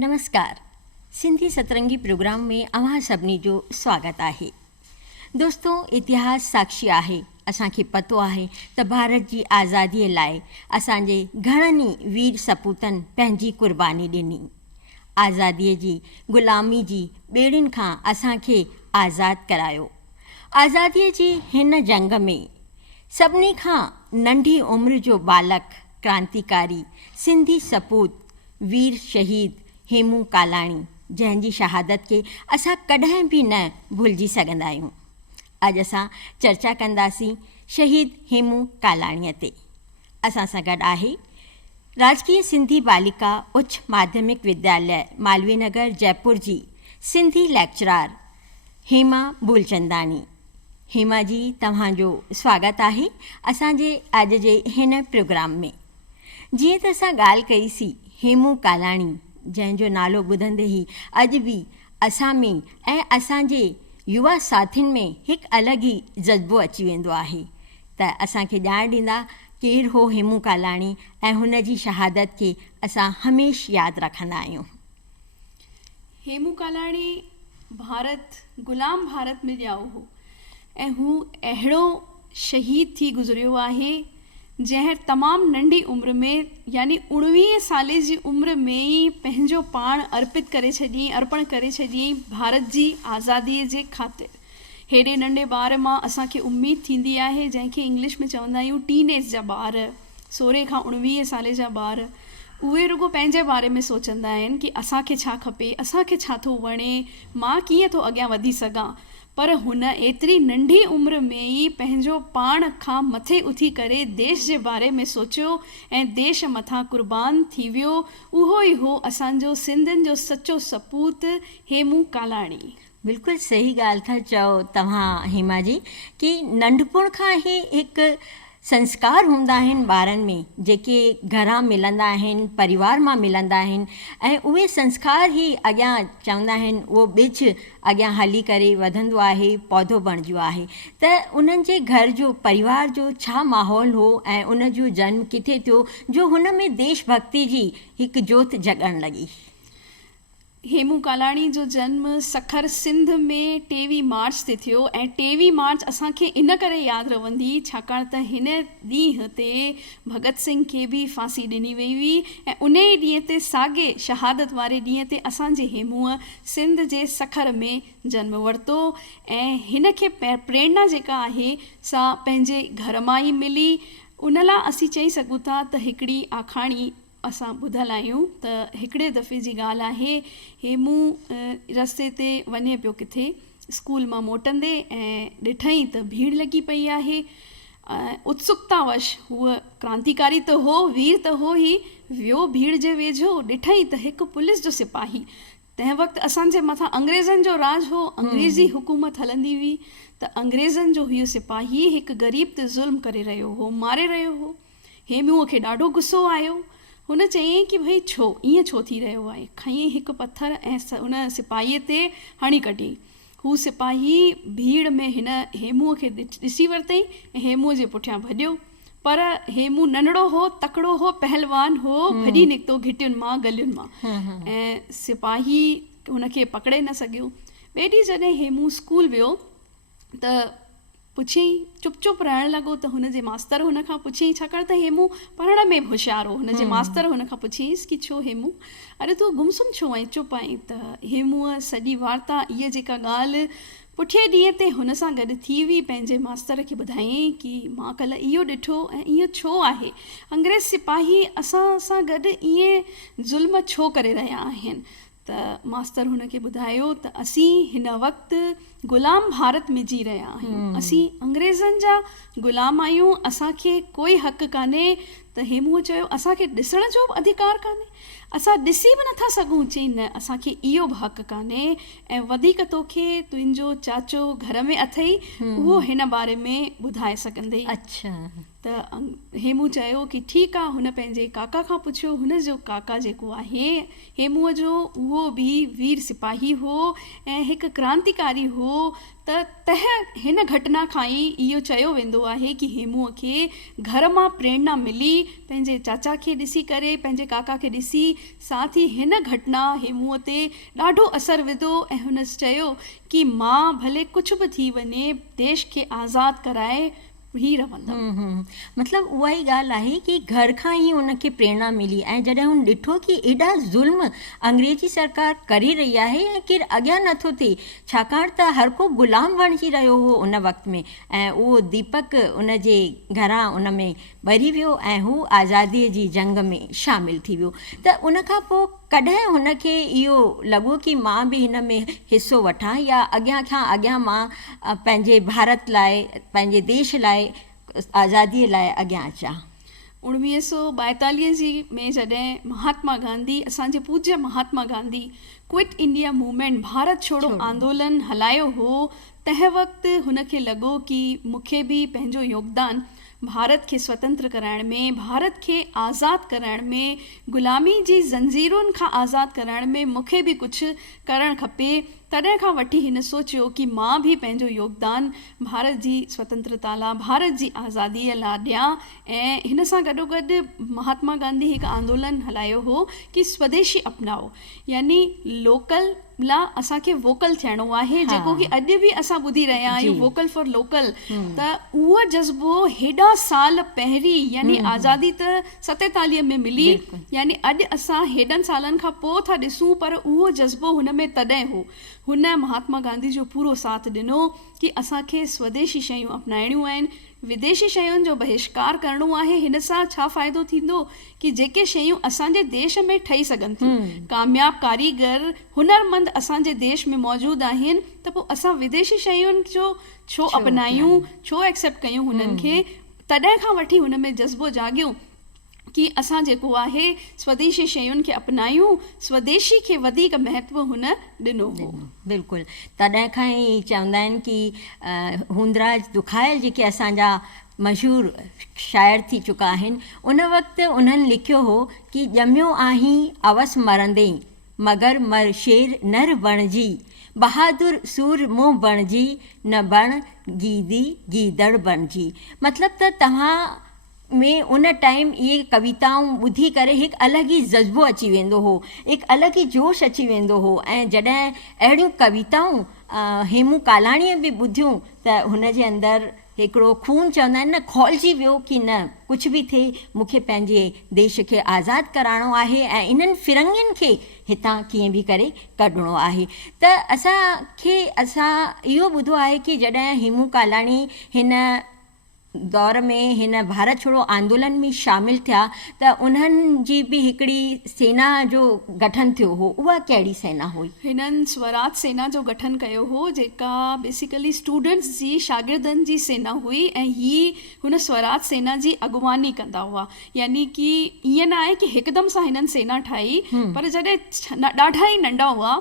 नमस्कार। सिंधी सतरंगी प्रोग्राम में अवां सभिनी जो स्वागत आहे। दोस्तों, इतिहास साक्षी आहे। असांखे पतो आहे त भारत जी आज़ादीअ लाइ असांजे घणनि ई वीर सपूतनि पंहिंजी कुर्बानी ॾिनी। आज़ादीअ जी ग़ुलामी जी ॿेड़ियुनि खां असांखे आज़ादु करायो। आज़ादीअ जी हिन जंग में सभिनी खां नंढी उमिरि जो बालक क्रांतिकारी सिंधी सपूत वीर शहीद हेमू कालाणी, जंहिंजी शहादत खे असां कॾहिं बि न भुलिजी सघंदा आहियूं। अॼु असां चर्चा कंदासीं शहीद हेमू कालाणीअ ते। असां सां गॾु आहे राजकीय सिंधी बालिका उच्च माध्यमिक विद्यालय मालवीय नगर जयपुर जी सिंधी लेक्चरार हेमा बुलचंदानी। हेमा जी, तव्हांजो स्वागत आहे असांजे अॼु जे हिन प्रोग्राम में। जीअं त असां ॻाल्हि कईसीं हेमू कालाणी, जंहिंजो नालो ॿुधंदे ई अॼु बि असां में ऐं असांजे युवा साथियुनि में हिकु अलॻि ई जज़्बो अची वेंदो आहे। त असांखे ॼाण ॾींदा केरु हो हेमू कालाणी ऐं हुन जी शहादत खे असां हमेशह यादि रखंदा आहियूं। हेमू कालाणी ग़ुलाम भारत में ॼाओ हो ऐं हू अहिड़ो शहीद थी गुज़रियो आहे जंहिं तमामु नंढी उमिरि में, यानी 19 साले जी उमिरि में ई पंहिंजो पाण अर्पण करे छॾियईं भारत जी आज़ादीअ जे ख़ातिर। हेॾे नंढे ॿार मां असांखे उमेदु थींदी आहे, जंहिंखे इंग्लिश में चवंदा आहियूं टीनेज जा ॿार, 16 खां 19 साले जा ॿार, उहे रुॻो पंहिंजे बारे में सोचंदा आहिनि कि असांखे छा खपे, असांखे छा थो वणे, मां कीअं थो अॻियां वधी सघां। पर हुन एतिरी नंढी उमिरि में ई पंहिंजो पाण खां मथे उथी करे देश जे बारे में सोचियो ऐं देश मथां कुर्बान थी वियो। उहो ई हो असांजो सिंधियुनि जो सचो सपूत हेमू कालाणी। बिल्कुलु सही ॻाल्हि था चओ तव्हां हेमा जी, कि नंढपण खां ई हिकु संस्कार हूंदा आहिनि ॿारनि में, जेके घरां मिलंदा आहिनि, परिवार मां मिलंदा आहिनि, ऐं उहे संस्कार ई अॻियां चवंदा आहिनि उहो ॿिज अॻियां हली करे वधंदो आहे, पौधो बणिजो आहे। त उन्हनि जे घर जो, परिवार जो छा माहौल हो ऐं उन जो जन्म किथे थियो जो हुन में देश भक्ति जी हिकु जोति जॻण लॻी। हेमू कालाणी जो जन्म सखर सिंध में 23 मार्च ते थियो ऐं 23 मार्च असांखे इन करे यादि रहंदी छाकाणि त हिन ॾींहं ते भगत सिंह खे बि फांसी ॾिनी वई हुई ऐं उन ई ॾींहं ते साॻे शहादत वारे ॾींहं ते असांजे हेमूअ सिंध जे सखर में जन्म वरितो। ऐं हिन खे प्रेरणा जेका आहे सा पंहिंजे घर मां ई मिली। उन लाइ असीं चई सघूं था त हिकिड़ी आखाणी असां ॿुधल आहियूं त हिकिड़े दफ़े जी ॻाल्हि आहे, हेमू रस्ते ते वञे पियो किथे, स्कूल मां मोटंदे ऐं ॾिठईं त भीड़ लॻी पई आहे। उत्सुकतावश हूअ क्रांतिकारी त हो, वीर त हो ई, वियो भीड़ जे वेझो, ॾिठईं त हिकु पुलिस जो सिपाही, तंहिं वक़्तु असांजे मथां अंग्रेज़नि जो राज हो, अंग्रेज़ी हुकूमत हलंदी हुई, त अंग्रेज़नि जो इहो सिपाही हिकु ग़रीब ते ज़ुल्म करे रहियो हो, मारे रहियो हो। हेमूअ खे ॾाढो गुस्सो आयो। हुन चयईं कि भई छो ईअं छो थी रहियो आहे। खईं हिकु पथर ऐं हुन सिपाहीअ ते हणी कढी। हू सिपाही भीड़ में हिन हेमूअ खे ॾिसी वरितईं ऐं हेमूअ जे पुठियां भॼियो। पर हेमू नंढड़ो हो, तकिड़ो हो, पहलवान हो, भॼी निकितो घिटियुनि मां, गलियुनि मां, ऐं सिपाही हुनखे पकड़े न सघियो। ॿिए ॾींहुं जॾहिं हेमू स्कूल वियो त पुछियईं, चुप रहण लॻो, त हुनजे मास्तर हुन खां पुछियईं, छाकाणि त हेमू पढ़ण में होशियार हो। हुनजे मास्तर हुन खां पुछियईंसि कि छो हेमू, अरे तूं गुमसुम छो आहीं, चुप आहीं। त हेमूअ सॼी वार्ता, इहा जेका ॻाल्हि पुठिए ॾींहं ते हुन सां गॾु थी हुई, पंहिंजे मास्तर खे ॿुधायईं कि मां कल्ह इहो ॾिठो ऐं इहो छो आहे, अंग्रेज़ सिपाही असां सां गॾु ईअं ज़ुल्म छो करे रहिया आहिनि। त मास्तर हुनखे ॿुधायो त असीं हिन वक़्तु ग़ुलाम भारत में जी रहिया आहियूं, असीं अंग्रेज़नि जा ग़ुलाम आहियूं, असांखे कोई हक़ कान्हे। त हेमूअ चयो, असांखे ॾिसण जो बि अधिकार कान्हे, असां ॾिसी बि नथा सघूं। चईं, न, असांखे इहो बि हक़ कान्हे, ऐं वधीक तोखे तुंहिंजो चाचो घर में अथई, उहो हिन बारे में ॿुधाए सघंदई। अच्छा। त हेमू चयो कि ठीकु आहे। हुन पंहिंजे काका खां पुछियो। हुन जो काका जेको आहे हेमूअ जो, उहो बि वीर सिपाही हो ऐं हिकु क्रांतिकारी हो। त हिन घटना खां ई इहो चयो वेंदो आहे कि हेमूअ खे घर मां प्रेरणा मिली पंहिंजे चाचा खे ॾिसी करे, पंहिंजे काका खे ॾिसी, साथ ई हिन घटना हेमूअ ते ॾाढो असरु विधो ऐं हुन चयो कि मां भले कुझु बि थी वञे देश खे आज़ादु कराए ही रहंदमि। मतिलबु उहा ई ॻाल्हि आहे कि घर खां ई उनखे प्रेरणा मिली ऐं जॾहिं हुन ॾिठो कि एॾा ज़ुल्म अंग्रेजी सरकार करे रही आहे ऐं केरु अॻियां नथो थिए, छाकाणि त हर को ग़ुलाम बणिजी रहियो हो उन वक़्त में, ऐं उहो दीपक उन जे घरां उन में ॿरी वियो ऐं हू आज़ादीअ जी जंग में शामिलु थी वियो। त उन खां पोइ कॾहिं हुनखे इहो लॻो कि मां बि हिन में हिसो वठां या अॻियां खां अॻियां मां पंहिंजे भारत लाइ, पंहिंजे देश लाइ, आज़ादीअ लाइ अॻियां अचां? 1942 जी में जॾहिं महात्मा गांधी, असांजे पूज्य महात्मा Gandhi quit India movement, Bharat छोड़ो आंदोलन हलायो हो, तंहिं वक़्तु हुनखे लॻो कि मूंखे बि पंहिंजो योगदान भारत खे स्वतंत्र कराइण में, भारत खे आज़ादु कराइण में, ग़ुलामी जी ज़ंजीरुनि खां आज़ादु कराइण में मूंखे बि कुझु करणु खपे। तॾहिं खां वठी हिन सोचियो कि मां बि पंहिंजो योगदान भारत जी स्वतंत्रता लाइ, भारत जी आज़ादीअ लाइ ॾियां। ऐं हिन सां गॾोगॾु महात्मा गांधी हिकु आंदोलन हलायो हो कि स्वदेशी अपनाओ, यानी लोकल लाइ असांखे वोकल थियणो आहे, जेको कि अॼु बि असां ॿुधी रहिया आहियूं, वोकल फॉर लोकल। त उहो जज़्बो हेॾा साल पहिरीं, यानी आज़ादी त 47 में मिली, यानी अॼु असां हेॾनि सालनि खां पोइ था ॾिसूं, पर उहो जज़्बो हुन में तॾहिं हो। हुन महात्मा गांधी जो पूरो साथ ॾिनो कि असांखे स्वदेशी शयूं अपनाइणियूं आहिनि, विदेशी शयुनि जो बहिष्कार करिणो आहे। हिन सां छा फ़ाइदो थींदो कि जेके शयूं असांजे देश में ठही सघनि थियूं, कामयाब कारीगर, हुनरमंद असांजे देश में मौजूदु आहिनि, त पोइ असां विदेशी शयुनि जो छो अपनायूं, छो एक्सेप्ट कयूं हुननि खे। तॾहिं खां वठी हुन में जज़्बो जाॻियो कि असां जेको आहे स्वदेशी शयुनि खे अपनायूं, स्वदेशी खे वधीक महत्व हुन ॾिनो हो। बिल्कुलु, तॾहिं खां ई चवंदा आहिनि कि हूंदराज दुखायल जेके असांजा मशहूरु शाइर थी चुका आहिनि, उन वक़्तु उन्हनि लिखियो हो कि ॼमियो आहीं अवस मरंदे, मगर मर शेर नर बणिजी, बहादुर सूर मुंहुं बणिजी, न बण गीदी गीदड़ बणिजी। मतिलबु त तव्हां में उन टाइम इहे कविताऊं ॿुधी करे हिकु अलॻि ई जज़्बो अची वेंदो हो, हिकु अलॻि ई जोश अची वेंदो हो। ऐं जॾहिं अहिड़ियूं कविताऊं हेमू कालाणीअ बि ॿुधियूं त हुन जे अंदरि हिकिड़ो खून, चवंदा आहिनि न, खोलिजी वियो कि न, कुझु बि थिए मूंखे पंहिंजे देश खे आज़ादु कराइणो आहे ऐं इन्हनि फिरंगियुनि खे हितां कीअं बि करे कढणो आहे। त असां इहो ॿुधो आहे कि जॾहिं हेमू कालाणी हिन दौर में, हिन भारत छोड़ो आंदोलन में शामिलु थिया, त उन्हनि जी बि हिकिड़ी सेना जो गठन थियो हो। उहा कहिड़ी सेना हुई? हिननि स्वराज सेना जो गठन कयो हो, जेका बेसिकली स्टूडेंट्स जी, शागिर्दनि जी सेना हुई, ऐं ही हुन स्वराज सेना जी अॻुवानी कंदा हुआ। यानी कि ईअं न आहे कि हिकदमि सां हिननि सेना ठाही, पर जॾहिं ॾाढा ई नंढा हुआ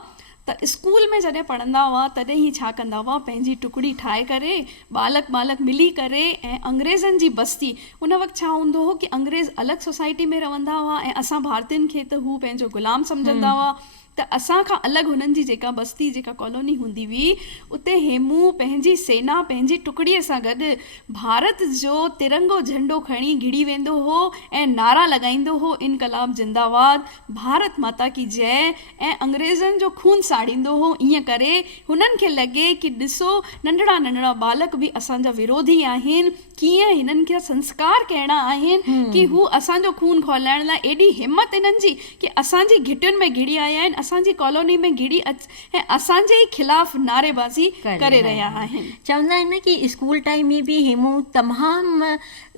त स्कूल में जॾहिं पढ़ंदा हुआ तॾहिं ई छा कंदा हुआ, पंहिंजी टुकड़ी ठाहे करे बालक मिली करे ऐं अंग्रेज़नि जी बस्ती, उन वक़्तु छा हूंदो हो कि अंग्रेज़ अलॻि सोसाइटी में रहंदा हुआ ऐं असां भारतीयुनि खे त हू पंहिंजो ग़ुलाम सम्झंदा हुआ। त असां खां अलॻि हुननि जी जेका बस्ती, जेका कॉलोनी हूंदी हुई, उते हेमू पंहिंजी सेना, पंहिंजी टुकड़ीअ सां गॾु भारत जो तिरंगो झंडो खणी घिड़ी वेंदो हो ऐं नारा लॻाईंदो हो, इनकलाब जिंदाबाद, भारत माता की जय, ऐं अंग्रेज़नि जो खून साड़ींदो हो। ईअं करे हुननि खे लॻे कि ॾिसो, नंढड़ा नंढड़ा बालक बि असांजा विरोधी आहिनि, कीअं हिननि खे संस्कार कहिड़ा आहिनि कि हू असांजो खून खौलाइण लाइ एॾी हिमत इन्हनि जी कि असांजी घिटियुनि में घिड़ी आया आहिनि, असांजी कॉलोनी में घिड़ी ऐं असांजे ई खिलाफ़ नारेबाज़ी करे रहिया आहिनि। चवंदा आहिनि न कि स्कूल टाइम में बि हेमू तमामु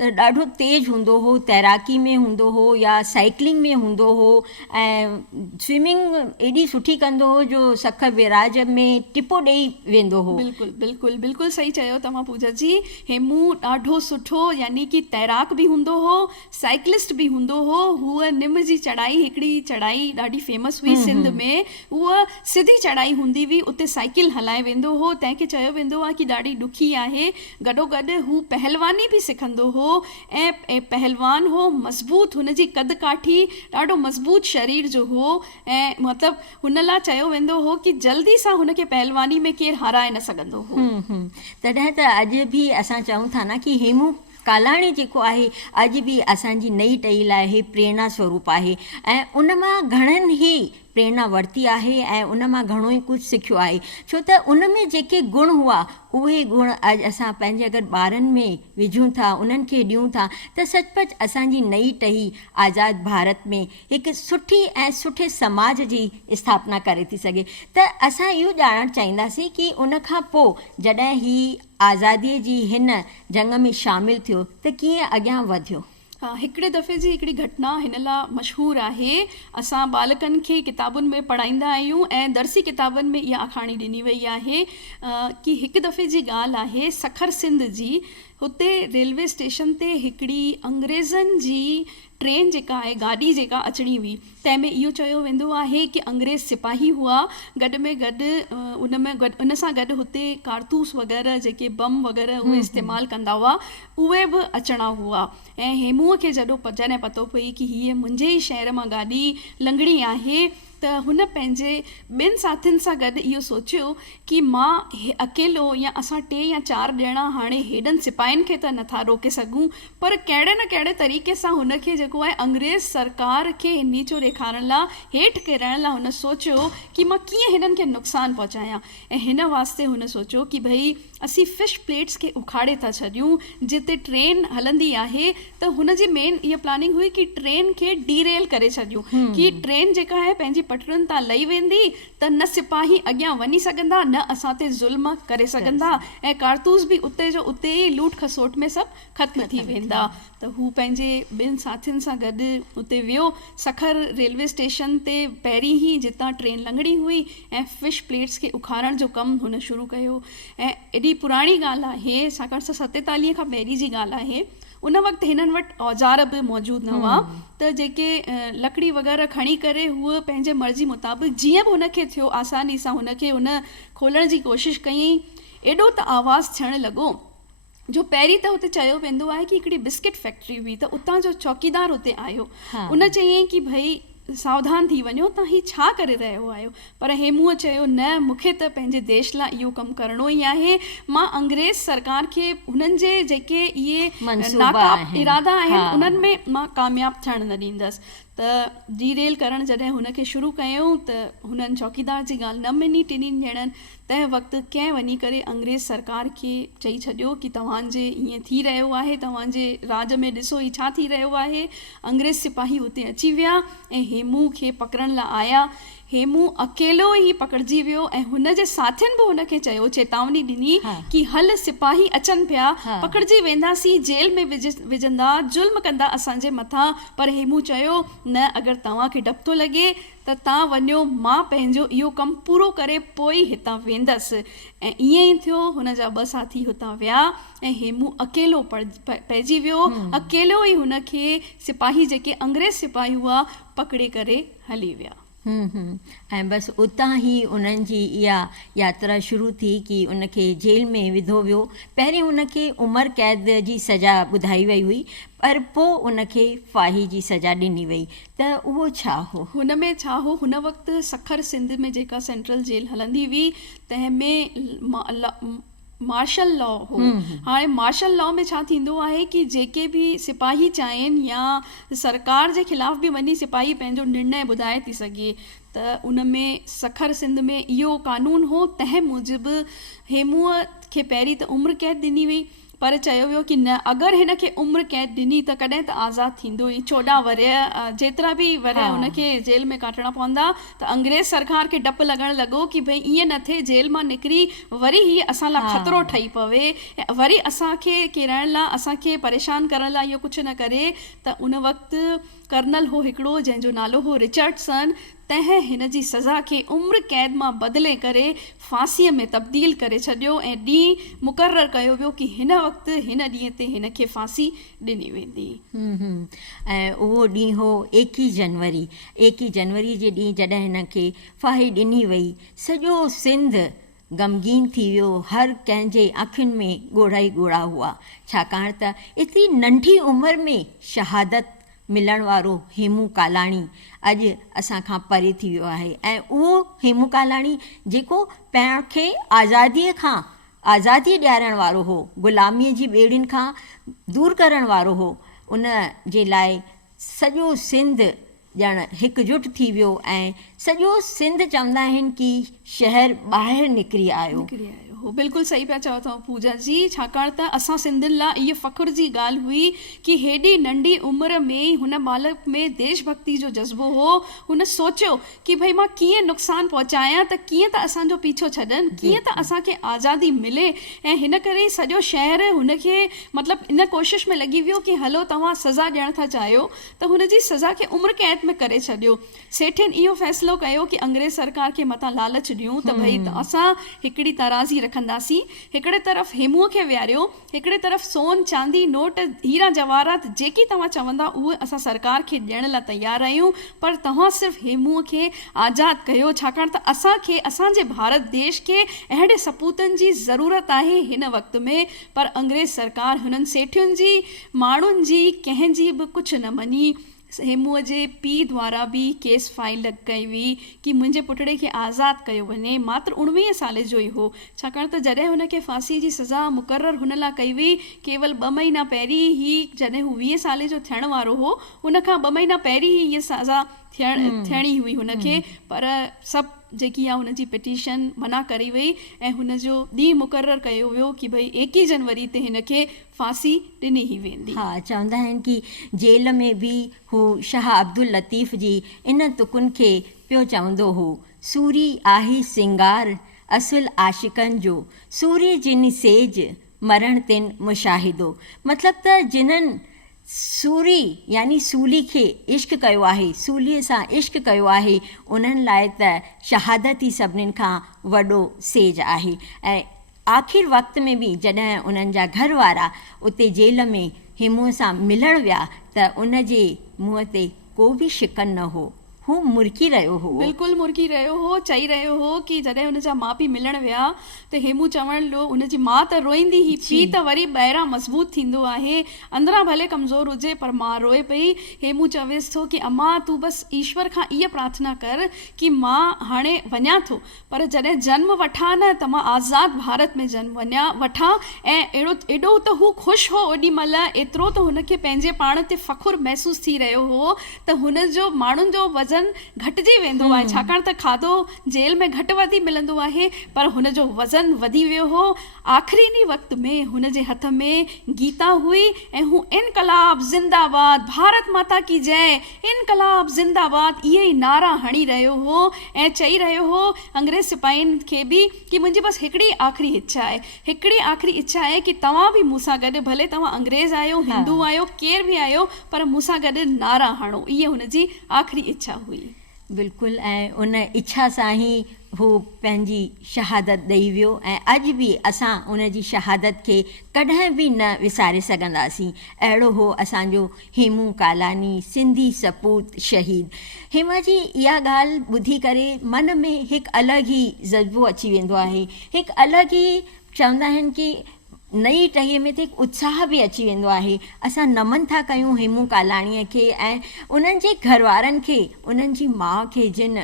ॾाढो तेज़ हूंदो हो, तैराकी में हूंदो हो या साइकिलिंग में हूंदो हो, ऐं स्विमिंग एॾी सुठी कंदो हो जो सख विराज में टिपो ॾेई वेंदो हो। बिल्कुलु सही चयो तव्हां पूजा जी। हेमू ॾाढो सुठो, यानी कि तैराक बि हूंदो हो, साइकिलिस्ट बि हूंदो हो। हूअ निम जी चढ़ाई, हिकिड़ी चढ़ाई ॾाढी फेमस हुई सिंध में, उहा सिधी चढ़ाई हूंदी हुई, उते साइकिल हलाए वेंदो हो, तंहिंखे चयो वेंदो आहे कि ॾाढी ॾुखी आहे। गॾोगॾु हू पहलवानी बि सिखंदो हो ऐं पहलवान हो, मज़बूत, हुनजी कद काठी ॾाढो मज़बूत शरीर जो हो, ऐं मतिलबु हुन लाइ चयो वेंदो हो कि जल्दी सां हुनखे पहलवानी में केरु हाराए न सघंदो हो। तॾहिं त अॼु बि असां चऊं था न कि हेमू कालाणी जेको आहे अॼु बि असांजी नई टही लाइ हे प्रेरणा स्वरूप आहे ऐं उन मां घणनि ई प्रेरणा वरिती आहे ऐं उन मां घणो ई कुझु सिखियो आहे, छो त उन में जेके गुण हुआ उहे गुण अॼु असां पंहिंजे अगरि ॿारनि में विझूं था, उन्हनि खे ॾियूं था, त सचपच असांजी नई टही आज़ादु भारत में हिकु सुठी ऐं सुठे समाज जी स्थापना करे थी सघे। त असां इहो ॼाणणु चाहींदासीं की उन खां पोइ जॾहिं ही आज़ादीअ जी हिन जंग में शामिलु थियो त कीअं अॻियां वधियो। हिकिड़े दफ़े जी हिकिड़ी घटना हिन लाइ मशहूरु आहे। असां बालकनि खे किताबुनि में पढ़ाईंदा आहियूं ऐं दर्सी किताबनि में इहा आखाणी ॾिनी वई आहे कि हिकु दफ़े जी ॻाल्हि आहे सखर सिंध जी। हुते रेलवे स्टेशन ते हिकिड़ी अंग्रेज़नि जी ट्रेन जेका आहे, गाॾी जेका अचणी हुई, तंहिंमें इहो चयो वेंदो आहे कि अंग्रेज़ सिपाही हुआ, गॾ में गॾु उन सां गॾु हुते कारतूस वग़ैरह जेके बम वग़ैरह उहे इस्तेमालु कंदा हुआ, उहे बि अचणा हुआ। ऐं हेमूअ खे जॾहिं पतो पई कि हीअ मुंहिंजे ई शहर मां गाॾी लंघणी आहे, त हुन पंहिंजे ॿिनि साथियुनि सां गॾु इहो सोचियो कि मां अकेलो या असां 3 या 4 ॼणा हाणे हेॾनि सिपाहियुनि खे त नथा रोके सघूं, पर कहिड़े न कहिड़े तरीक़े सां हुनखे जेको आहे अंग्रेज़ सरकार खे नीचो ॾेखारण लाइ, हेठि किरण लाइ हुन सोचियो कि मां कीअं हिननि खे नुक़सानु पहुचायां। ऐं हिन वास्ते हुन सोचियो कि भई असीं फिश प्लेट्स खे उखाड़े था छॾियूं जिते ट्रेन हलंदी आहे, त हुनजी मेन इहा प्लानिंग हुई कि ट्रेन खे डीरेल करे छॾियूं, कि ट्रेन जेका आहे पंहिंजी पटरियुनि तां लही वेंदी त न सिपाही अॻियां वञी सघंदा, न असां ते ज़ुल्म करे सघंदा, ऐं कारतूस बि उते जो उते ई लूट खसोट में सभु ख़त्म थी वेंदा। त हू पंहिंजे ॿिनि साथियुनि सां गॾु उते वियो। सखर रेलवे स्टेशन ते पहिरीं ई जितां ट्रेन लंघणी हुई ऐं फिश प्लेट्स खे उखाड़ण जो कमु हुन शुरू कयो। ऐं एॾी पुराणी ॻाल्हि आहे, छाकाणि त 47 खां पहिरीं जी ॻाल्हि आहे। उन वक़्तु हिननि वटि औज़ार बि मौजूदु न हुआ, त जेके लकड़ी वग़ैरह खणी करे हूअ पंहिंजे मर्ज़ी मुताबिक़ जीअं बि हुनखे थियो आसानी सां हुनखे हुन खोलण जी कोशिशि कयईं। एॾो त आवाज़ु थियणु लॻो जो पहिरीं त हुते चयो वेंदो आहे कि हिकिड़ी बिस्किट फैक्ट्री हुई, त उतां जो चौकीदार हुते आयो। उन चयईं कि भई सावधान थी वञो, तव्हां हीअ छा करे रहियो आहियो। पर हेमूअ चयो न, मूंखे त पंहिंजे देश लाइ इहो कमु करिणो ई आहे। मां अंग्रेज़ सरकार खे हुननि जे जेके इहे नाकाब इरादा आहिनि उन्हनि में मां कामयाबु थियणु न ॾींदसि। त डीरेल करणु जॾहिं हुनखे शुरू कयूं त हुननि चौकीदार जी ॻाल्हि न मञी टिनिनि ॼणनि। तंहिं वक़्तु कंहिं वञी करे अंग्रेज़ सरकार खे चई छॾियो कि तव्हांजे ईअं थी रहियो आहे, तव्हांजे राज में ॾिसो ही छा थी रहियो आहे। अंग्रेज़ सिपाही हुते अची विया ऐं हेमू खे पकड़ण लाइ आया। हेमू अकेलो ई पकड़जी वियो ऐं हुनजे साथियुनि बि हुनखे चयो, चेतावनी ॾिनी कि हल सिपाही अचनि पिया, पकड़जी वेंदासीं, जेल में विझंदा, ज़ुल्म कंदा असांजे मथां। पर हेमू चयो न, अगरि तव्हांखे डपु थो लॻे त तव्हां वञो, मां पंहिंजो इहो कमु पूरो करे पोइ ई हितां वेंदसि। ऐं ईअं ई थियो। हुन जा 2 साथी हुतां विया ऐं हेमू अकेलो पइजी वियो। अकेलो ई हुनखे सिपाही जेके अंग्रेज़ सिपाही हुआ पकड़े करे हली विया। ऐं बसि उतां ई उन्हनि जी इहा यात्रा शुरू थी कि उनखे जेल में विधो वियो। पहिरीं उनखे उमिरि क़ैद जी सज़ा ॿुधाई वई हुई, पर पोइ उनखे फाही जी सज़ा ॾिनी वई। त उहो छा हो? हुन में छा हो, हुन वक़्तु सखर सिंध में जेका सेंट्रल जेल हलंदी हुई, तंहिंमें मार्शल लॉ हो। हाणे मार्शल लॉ में छा थींदो आहे कि जेके बि सिपाही चाहिनि या सरकार जे ख़िलाफ़ बि वञी सिपाही पंहिंजो निर्णय ॿुधाए थी सघे, त उन में सखर सिंध में इहो कानून हो। तंहिं मूजिबि हेमूअ खे पहिरीं त उमिरि क़ैद ॾिनी वई, पर चयो वियो कि न, अगरि हिन खे उमिरि क़ैद ॾिनी त कॾहिं त आज़ादु थींदो ई। 14 वरह जेतिरा बि वरह हुनखे जेल में काटणा पवंदा। त अंग्रेज़ सरकार खे डपु लॻणु लॻो कि भई ईअं न थिए जेल मां निकिरी वरी हीअ असां लाइ ख़तरो ठही पवे, वरी असांखे किराइण लाइ, असांखे परेशान करण लाइ इहो कुझु न करे। त उन वक़्तु कर्नल हो हिकिड़ो जंहिंजो नालो हो रिचर्डसन, तंहिं हिन जी सज़ा खे उमिरि क़ैद मां बदिले करे फांसीअ में तब्दील करे छॾियो ऐं ॾींहुं मुक़ररु कयो वियो कि हिन वक़्तु हिन ॾींहं ते हिन खे फांसी ॾिनी वेंदी। ऐं उहो ॾींहुं हो 21 जनवरी। 21 जनवरी जे ॾींहुं जॾहिं हिन खे फाही ॾिनी वई, सॼो सिंध ग़मगीन थी वियो। हर कंहिंजे अखियुनि में ॻोढ़ा ई ॻोढ़ा हुआ, छाकाणि त एतिरी नंढी उमिरि में शहादत मिलण वारो हेमू कालाणी अॼु असांखां परे थी वियो आहे। ऐं उहो हेमू कालाणी जेको पाण खे आज़ादीअ खां आज़ादी ॾियारण वारो हो, ग़ुलामीअ जी ॿेड़ियुनि खां दूरि करण वारो हो। उन जे लाइ सॼो सिंध ॼण हिकजुट थी वियो ऐं सॼो सिंध चवंदा आहिनि की शहर ॿाहिरि निकिरी आयो। हो बिल्कुलु सही पिया चओ अथव पूजा जी, छाकाणि त असां सिंधियुनि लाइ इहा फ़ख़ुर जी ॻाल्हि हुई कि हेॾी नंढी उमिरि में ई हुन बालक में देश भक्ति जो जज़्बो हो। हुन सोचियो कि भई मां कीअं नुक़सानु पहुचायां त कीअं त असांजो पीछो छॾनि, कीअं त असांखे आज़ादी मिले। ऐं हिन करे सॼो शहर हुनखे मतिलबु इन कोशिश में लॻी वियो कि हलो तव्हां सज़ा ॾियण था चाहियो त हुनजी सज़ा खे उमिरि क़ैद में करे छॾियो। सेठियुनि इहो फ़ैसिलो कयो कि अंग्रेज़ सरकार खे मथां लालच ॾियूं त भई असां हिकिड़ी तराज़ी रखंदासीं, हिकिड़े तरफ़ हेमूअ खे विहारियो, हिकिड़े तरफ़ सोन चांदी नोट हीरा जवाहरात जेकी तव्हां चवंदा उहे असां सरकार खे ॾियण लाइ तयारु आहियूं, पर तव्हां सिर्फ़ु हेमूअ खे आज़ादु कयो, छाकाणि त असांखे असांजे भारत देश खे अहिड़े सपूतनि जी ज़रूरत आहे हिन वक़्त में। पर अंग्रेज़ सरकार हुननि सेठियुनि जी माण्हुनि जी कंहिंजी बि कुझु न मञी। हेमूअ जे पीउ द्वारा बि केस फाइल कई हुई कि मुंहिंजे पुटड़े खे आज़ादु कयो वञे। मात्र 19 साल जो ई हो, छाकाणि त जॾहिं हुनखे फांसी जी सज़ा मुक़ररु हुन लाइ कई हुई केवल 2 महीना पहिरीं ई, जॾहिं हू 20 साल जो थियण वारो हो, उनखां 2 महीना पहिरीं ई हीअ सज़ा थियणी हुई हुनखे। पर सभु जेकी आहे हुनजी पिटीशन मना करी वई ऐं हुनजो ॾींहुं मुक़ररु कयो वियो कि भई 21 जनवरी ते हिनखे फांसी ॾिनी ई वेंदी। हा, चवंदा आहिनि कि जेल में बि हू शाह अब्दुल लतीफ़ जी इन तुकुनि खे पियो चवंदो हो, सूरी आहे सिंगार असुल आशिकनि जो, सूरी जिन सेज मरण तिन मुशाहिदो। मतिलबु त जिन्हनि सूरी यानी सूली खे इश्क कयो आहे, सूलीअ सां इश्क कयो आहे, उन्हनि लाइ त शहादत ई सभिनीनि खां वॾो सेज आहे। ऐं आख़िर वक़्त में बि जॾहिं उन्हनि जा घर वारा उते जेल में हेमूअ सां मिलण विया त उन जे मुंहं ते को बि शिकन न हो, हू मुरकी रहियो हो। बिल्कुलु मुरकी रहियो हो, चई रहियो हो कि जॾहिं हुनजा माउ पीउ मिलण विया त हेमू चवण लो, हुनजी माउ त रोईंदी ई, पीउ त वरी ॿाहिरां मज़बूत थींदो आहे, अंदरां भले कमज़ोर हुजे पर मां रोए पई। हेमू चवेसि थो कि अम्मा तूं बसि ईश्वर खां इहा प्रार्थना कर कि मां हाणे वञा थो, पर जॾहिं जन्म वठां न त मां आज़ादु भारत में जन्म वठां। ऐं एॾो त हू ख़ुशि हो ओॾी महिल, एतिरो त हुनखे पंहिंजे पाण ते फ़ख़ुरु महसूसु थी रहियो हो त हुनजो माण्हुनि जो वज़न घटिजी वेंदो आहे, छाकाणि त खाधो जेल में घटि वधी मिलंदो आहे, पर हुनजो वज़न वधी वियो हो। आख़िरी ॾींहुं वक़्त में हुनजे हथ में गीता हुई ऐं हू इनकलाब ज़िंदाबाद, भारत माता की जय, इनकलाब ज़िंदाबाद इहे ई नारा हणी रहियो हो ऐं चई रहियो हो अंग्रेज़ सिपाहियुनि खे बि कि मुंहिंजी बसि हिकिड़ी आख़िरी इच्छा आहे, हिकिड़ी आख़िरी इच्छा आहे कि तव्हां बि मूंसां गॾु, भले तव्हां अंग्रेज़ आहियो, हिंदू आहियो, केर बि आहियो, पर मूंसां गॾु नारा हणो। इहा हुनजी आख़िरी इच्छा हुई। बिल्कुलु, ऐं उन इच्छा सां ई हू पंहिंजी शहादत ॾेई वियो। ऐं अॼु बि असां उन जी शहादत खे कॾहिं बि न विसारे सघंदासीं। अहिड़ो हो असांजो हेमू कालानी, सिंधी सपूत शहीद। हेमा जी इहा ॻाल्हि ॿुधी करे मन में हिकु अलॻि ई जज़्बो अची वेंदो आहे, हिकु अलॻि ई चवंदा आहिनि कि नई टहीअ में त उत्साह बि अची वेंदो आहे। असां नमन था कयूं हेमू कालाणीअ खे ऐं उन्हनि जे घर वारनि खे, उन्हनि जी माउ खे जिन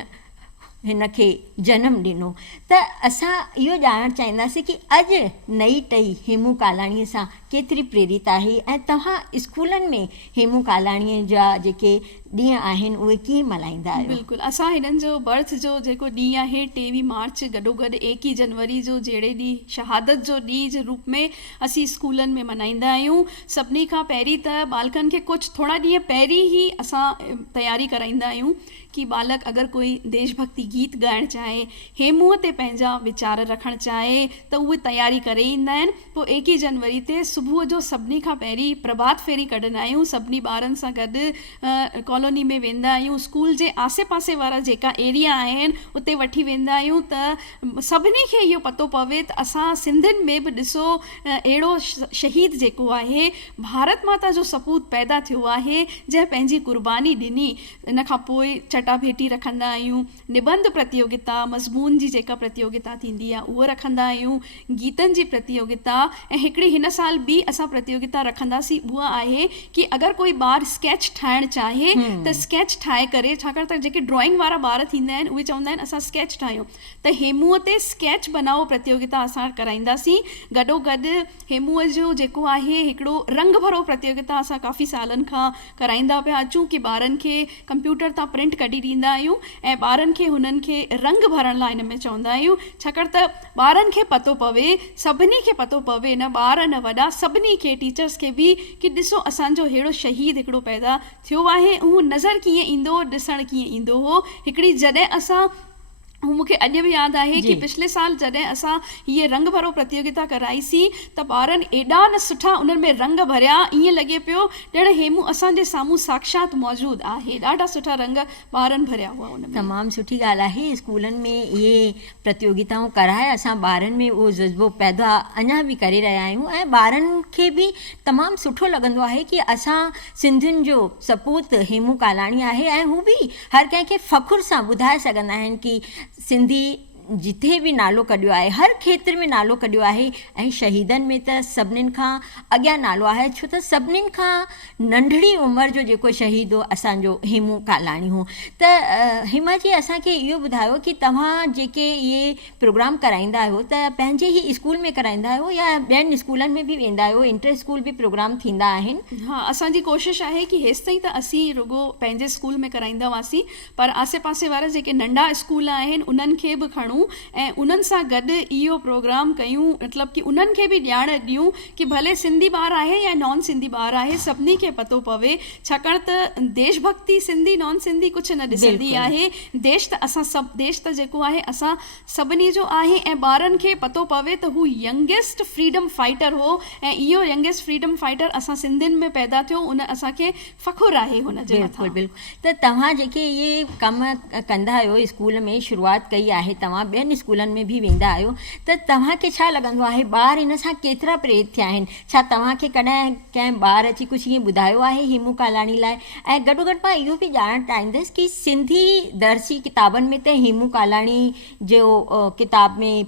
हिन खे जनमु ॾिनो। त असां इहो ॼाणणु चाहींदासीं कि अॼु नई टही हेमू कालाणीअ सां केतिरी प्रेरित आहे ऐं तव्हां स्कूलनि में हेमू कालाणीअ जा जेके ॾींहं आहिनि उहे कीअं मल्हाईंदा आहियो? बिल्कुलु, असां हिननि जो बर्थ जो जेको ॾींहुं आहे 23 मार्च गॾोगॾु 21 जनवरी जो जहिड़े ॾींहुं शहादत जो ॾींहुं जे रूप में असीं स्कूलनि में मल्हाईंदा आहियूं। सभिनी खां पहिरीं त बालकनि खे कुझु थोरा ॾींहं पहिरीं ई असां तयारी कराईंदा आहियूं कि बालक अगरि कोई देशभक्ति गीत ॻाइणु चाहे, हेमूअ ते पंहिंजा वीचार रखणु चाहे त उहे तयारी करे ईंदा आहिनि। पोइ 21 जनवरी ते सुबुह जो सभिनी खां पहिरीं प्रभात फेरी कढंदा आहियूं, सभिनी ॿारनि सां गॾु कॉलोनी में वेंदा आहियूं, स्कूल जे आसे पासे वारा जेका एरिया आहिनि उते वठी वेंदा आहियूं त सभिनी खे इहो पतो पवे त असां सिंधियुनि में बि ॾिसो अहिड़ो शहीद जेको आहे, भारत माता जो सपूत पैदा थियो आहे जंहिं पंहिंजी कुर्बानी ॾिनी। इन खां पोइ चटाभेटी रखंदा आहियूं, निबंध प्रतियोगिता, मज़मून जी जेका प्रतियोगिता थींदी आहे उहा रखंदा आहियूं, गीतनि जी प्रतियोगिता। ऐं हिकिड़ी हिन साल ॿी असां प्रतियोगिता रखंदासीं, उहा आहे कि अगरि कोई ॿारु स्केच ठाहिणु चाहे त स्केच ठाहे करे, छाकाणि त जेके ड्रॉइंग वारा ॿार थींदा आहिनि उहे चवंदा आहिनि असां स्केच ठाहियूं, त हेमूअ ते स्केच बनाओ प्रतियोगिता असां कराईंदासीं। गॾोगॾु हेमूअ जो जेको आहे हिकिड़ो रंग भरो प्रतियोगिता असां काफ़ी सालनि खां कराईंदा पिया अचूं कि ॿारनि खे कंप्यूटर तां प्रिंट कढी ॾींदा आहियूं ऐं ॿारनि खे हुननि खे रंग भरण लाइ हिन में चवंदा आहियूं, छाकाणि त ॿारनि खे पतो पवे, सभिनी खे पतो पवे, न ॿार न वॾा, सभिनी खे, टीचर्स खे बि, कि ॾिसो असांजो अहिड़ो शहीद हिकिड़ो पैदा थियो आहे। उहो नज़र कीअं ईंदो, ॾिसणु कीअं ईंदो हो। हिकिड़ी जॾहिं असां, हू मूंखे अॼु बि यादि आहे कि पिछले साल जॾहिं असां हीअ रंग भरो प्रतियोगिता कराईसीं त ॿारनि एॾा न सुठा उन्हनि में रंग भरिया, ईअं लॻे पियो ॼण हेमू असांजे साम्हूं साक्षात मौजूदु आहे। ॾाढा सुठा रंग ॿारनि भरिया हुआ उन में। तमामु सुठी ॻाल्हि आहे, स्कूलनि में इहे प्रतियोगिताऊं कराए असां ॿारनि में उहो जज़्बो पैदा अञा बि करे रहिया आहियूं ऐं ॿारनि खे बि तमामु सुठो लॻंदो आहे कि असां सिंधियुनि जो सपूत हेमू कालाणी आहे ऐं हू बि हर कंहिंखे फ़ख़ुर सां ॿुधाए सघंदा आहिनि कि सिंधी जिथे बि नालो कढियो आहे, हर खेत्र में नालो कढियो आहे ऐं शहीदनि में त सभिनीनि खां अॻियां नालो आहे, छो त सभिनीनि खां नंढड़ी उमिरि जो जेको शहीद हो असांजो हेमू कालाणी हो। त हेमा जी असांखे इहो ॿुधायो कि तव्हां जेके इहे प्रोग्राम कराईंदा आहियो त पंहिंजे ई स्कूल में कराईंदा आहियो या ॿियनि स्कूलनि में बि वेंदा आहियो, इंटर स्कूल बि प्रोग्राम थींदा आहिनि? हा, असांजी कोशिशि आहे कि हेसि ताईं त असीं रुॻो पंहिंजे स्कूल में कराईंदा हुआसीं, पर आसे पासे वारा जेके नंढा स्कूल आहिनि उन्हनि खे बि खणूं ऐं उन्हनि सां गॾु इहो प्रोग्राम कयूं, मतिलबु कि उन्हनि खे बि ॼाण ॾियूं कि भले सिंधी ॿारु आहे या नॉन सिंधी ॿारु आहे, सभिनी खे पतो पवे, छाकाणि त देशभक्ति सिंधी नॉन सिंधी कुझु न ॾिसंदी आहे। देश त असां सभु, देश त जेको आहे असां सभिनी जो आहे ऐं ॿारनि खे पतो पवे त हू यंगेस्ट फ्रीडम फाइटर हो ऐं इहो यंगेस्ट फ्रीडम फाइटर असां सिंधियुनि में पैदा थियो, उन असांखे फ़ख़ुरु आहे हुन जे मथां। बिल्कुलु। त तव्हां जेके इहे कमु कंदा आहियो, स्कूल में शुरूआति कई आहे, तव्हां ॿियनि स्कूलनि में बि वेंदा आहियो, त तव्हांखे छा लॻंदो आहे ॿार इन सां केतिरा प्रेरित थिया आहिनि? छा तव्हांखे कॾहिं कंहिं ॿार अची कुझु ईअं ॿुधायो आहे हेमू कालाणी लाइ? ऐं गॾोगॾु मां इहो बि ॼाणणु चाहींदसि कि सिंधी दर्सी किताबनि में त हेमू कालाणी जो किताब में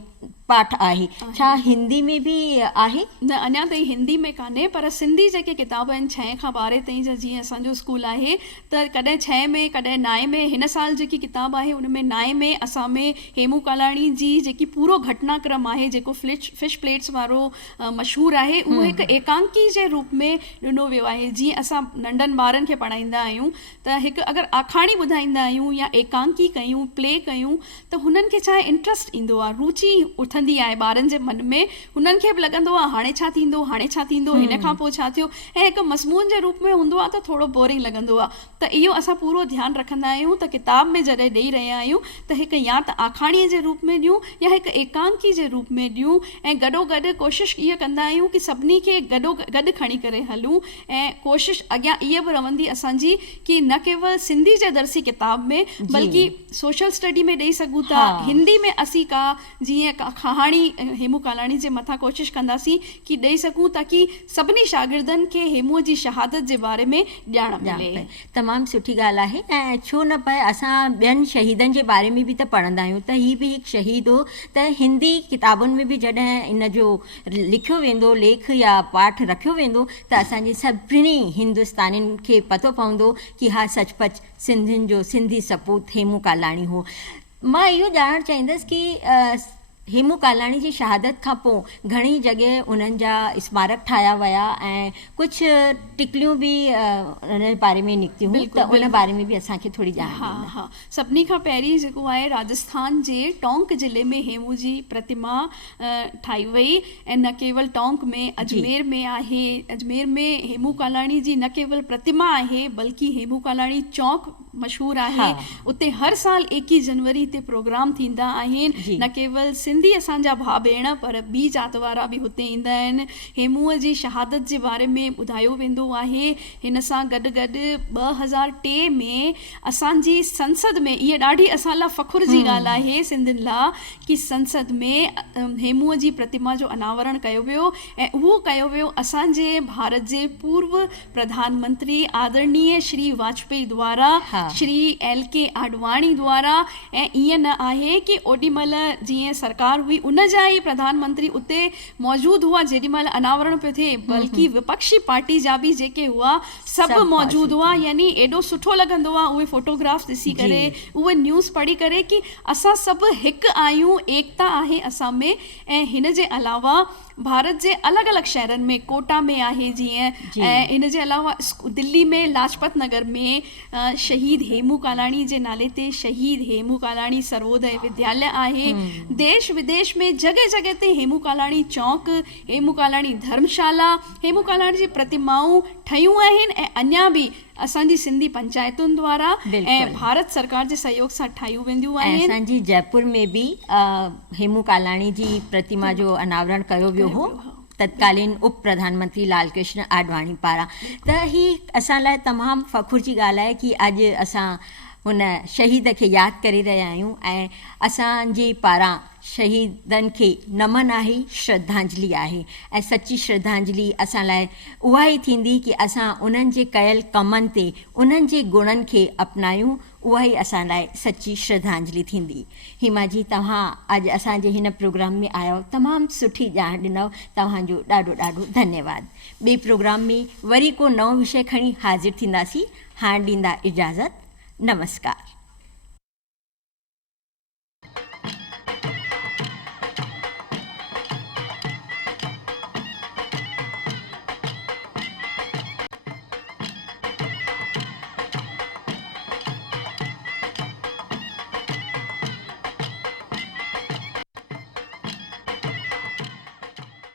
पाठ आहे, छा हिंदी में बि आहे? न, अञा ताईं हिंदी में कान्हे, पर सिंधी जेके किताब आहिनि 6 खां 12 ताईं जा, जीअं असांजो स्कूल आहे त कॾहिं 6 में कॾहिं 9 में, हिन साल जेकी किताब आहे उन में 9 में असां में हेमू कालाणी जी जेकी पूरो घटनाक्रम आहे, जेको फिश प्लेट्स वारो मशहूरु आहे, उहो हिकु एकांकी जे रूप में ॾिनो वियो आहे। जीअं असां नंढनि ॿारनि खे पढ़ाईंदा आहियूं त हिकु अगरि आखाणी ॿुधाईंदा आहियूं या एकांकी कयूं, प्ले कयूं, त हुननि खे छा इंट्रस्ट ईंदो आहे, रुचि उथंदी आहे ॿारनि जे मन में, हुननि खे बि लॻंदो आहे हाणे छा थींदो, हाणे छा थींदो, हिन खां पोइ छा थियो, ऐं हिकु मज़मून जे रूप में हूंदो आहे त थोरो बोरिंग लॻंदो आहे। त इहो असां पूरो ध्यानु रखंदा आहियूं त किताब में जॾहिं ॾेई रहिया आहियूं त हिकु या त आखाणीअ जे रूप में ॾियूं या हिकु एकांकी जे रूप में ॾियूं, ऐं गॾोगॾु कोशिशि इहा कंदा आहियूं कि सभिनी खे गॾु खणी करे हलूं, ऐं कोशिशि अॻियां इहा बि रहंदी असांजी कि न केवल सिंधी जे दर्सी किताब में बल्कि सोशल स्टडी में ॾेई सघूं था, हिंदी में असीं का जीअं कहाणी हेमू कालाणी जे मथां कोशिशि कंदासीं कि ॾेई सघूं ताकी सभिनी शागिर्दनि खे हेमूअ जी शहादत जे बारे में ॼाण मिले। तमामु सुठी ॻाल्हि आहे। ऐं छो न पए, असां ॿियनि शहीदनि जे बारे में बि त पढ़ंदा आहियूं, त हीअ बि हिकु शहीद हो, त हिंदी किताबुनि में बि जॾहिं इन जो लिखियो वेंदो, लेख या पाठ रखियो वेंदो, त असांजे सभिनी हिंदुस्तानियुनि खे पतो पवंदो कि हा सचपच सिंधियुनि जो सिंधी सपूत हेमू कालाणी हो। मां इहो ॼाणणु चाहींदसि कि हेमू कालाणी जी शहादत खां पोइ घणी जॻह उन्हनि जा स्मारक ठाहिया विया ऐं कुझु टिकलियूं बि उन जे बारे में निकितियूं, त उन बारे में बि असांखे थोरी ॼाण। हा, सभिनी खां पहिरीं जेको आहे राजस्थान जे टोंक ज़िले में हेमू जी प्रतिमा ठाही वई, ऐं न केवल टोंक में, अजमेर में आहे। अजमेर में हेमू कालाणी जी न केवल प्रतिमा आहे बल्कि हेमू कालाणी चौक मशहूरु आहे। उते हर साल 21 जनवरी ते प्रोग्राम थींदा आहिनि। न केवल सिंधी असांजा भाउ भेण, पर ॿी जात वारा बि हुते ईंदा आहिनि। हेमूअ जी शहादत जे बारे में ॿुधायो वेंदो आहे। हिन सां गॾु गॾु 2003 में असांजी संसद में, इहा ॾाढी असां लाइ फ़ख़ुर जी ॻाल्हि आहे सिंधियुनि लाइ, कि संसद में हेमूअ जी प्रतिमा जो अनावरण कयो वियो, ऐं उहो कयो वियो असांजे भारत जे पूर्व प्रधानमंत्री आदरणीय श्री वाजपेयी द्वारा, श्री LK आडवाणी द्वारा। ऐं ईअं न आहे कि ओॾीमहिल जीअं सरकार हुई उन जा ई प्रधानमंत्री उते मौजूदु हुआ जेॾीमहिल अनावरण पियो थिए, बल्कि विपक्षी पार्टी जा बि जेके हुआ सभु मौजूदु हुआ। यानी एॾो सुठो लॻंदो आहे उहे फोटोग्राफ्स ॾिसी करे, उहे न्यूज़ पढ़ी करे कि असां सभु हिकु आहियूं, एकता आहे असां में। ऐं हिन जे अलावा भारत जे अलॻि अलॻि शहरनि में, कोटा में आहे जीअं, ऐं इन जे अलावा दिल्ली में लाजपत नगर में शहीद हेमू कालाणी जे नाले ते शहीद हेमू कालाणी सर्वोदय विद्यालय आहे। देश विदेश में जॻह जॻह ते हेमू कालाणी चौक, हेमू कालाणी धर्मशाला, हेमू कालाणी जी प्रतिमाऊं ठहियूं आहिनि ऐं अञा बि असांजी सिंधी पंचायतुनि द्वारा ऐं भारत सरकार जे सहयोग सां ठाहियूं वेंदियूं आहिनि। असांजी जयपुर में बि हेमू कालाणी जी प्रतिमा जो अनावरण कयो वियो हो तत्कालीन उप प्रधानमंत्री लाल कृष्ण आडवाणी पारां। त ही असां लाइ तमामु फ़ख़ुर जी ॻाल्हि आहे कि अॼु असां हुन शहीद खे यादि करे रहिया आहियूं ऐं असांजे पारां शहीदनि खे नमन आहे, श्रद्धांजलि आहे। ऐं सची श्रद्धांजलि असां लाइ उहा ई थींदी कि असां उन्हनि जे कयल कमनि ते उन्हनि जे गुणनि खे अपनायूं, उहा ई असां लाइ सची श्रद्धांजलि थींदी। हिमा जी, तव्हां अॼु असांजे हिन प्रोग्राम में आयो, तमामु सुठी ॼाण ॾिनव, तव्हांजो ॾाढो ॾाढो धन्यवाद। ॿिए प्रोग्राम में वरी को नओं विषय खणी हाज़िर थींदासीं। हाणे ॾींदा इजाज़त। नमस्कार।